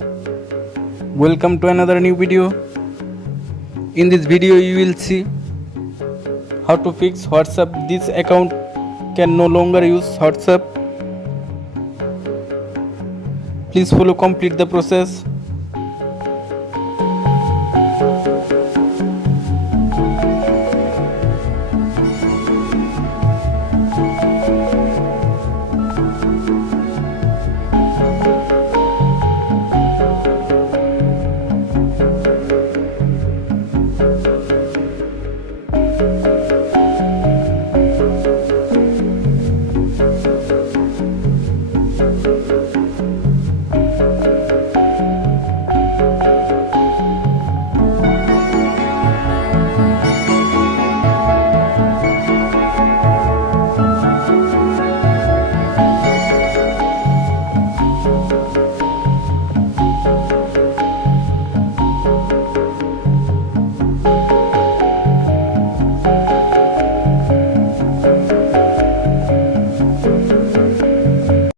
Welcome to another new video. In this video you will see how to fix WhatsApp. This account can no longer use WhatsApp. Please follow complete the process.